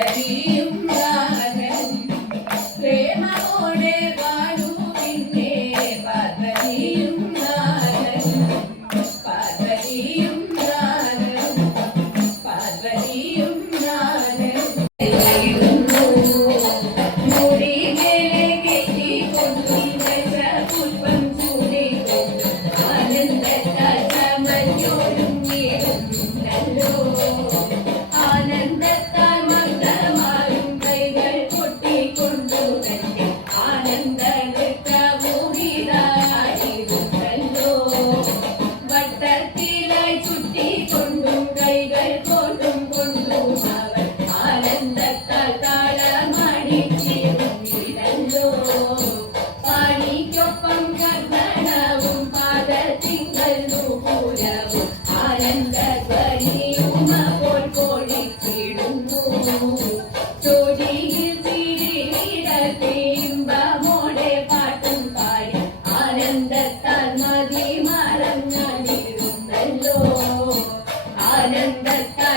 very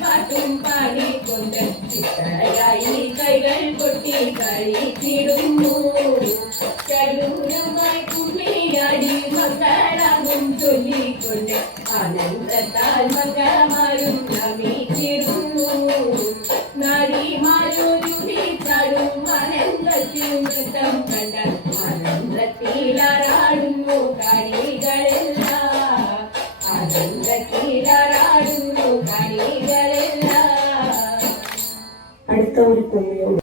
പാട്ടും പാടിക്കൊണ്ട് ചിത്തരായി കൈകൾ കൊട്ടി കളിച്ചിടുന്നു ചടൂരമായി കുമ്മിയാടി മക്കളാകും ചൊല്ലിക്കൊണ്ട് ആനന്ദത്താൽ മക്കളമാരും നമി അടുത്ത ഒരു കുഞ്ഞു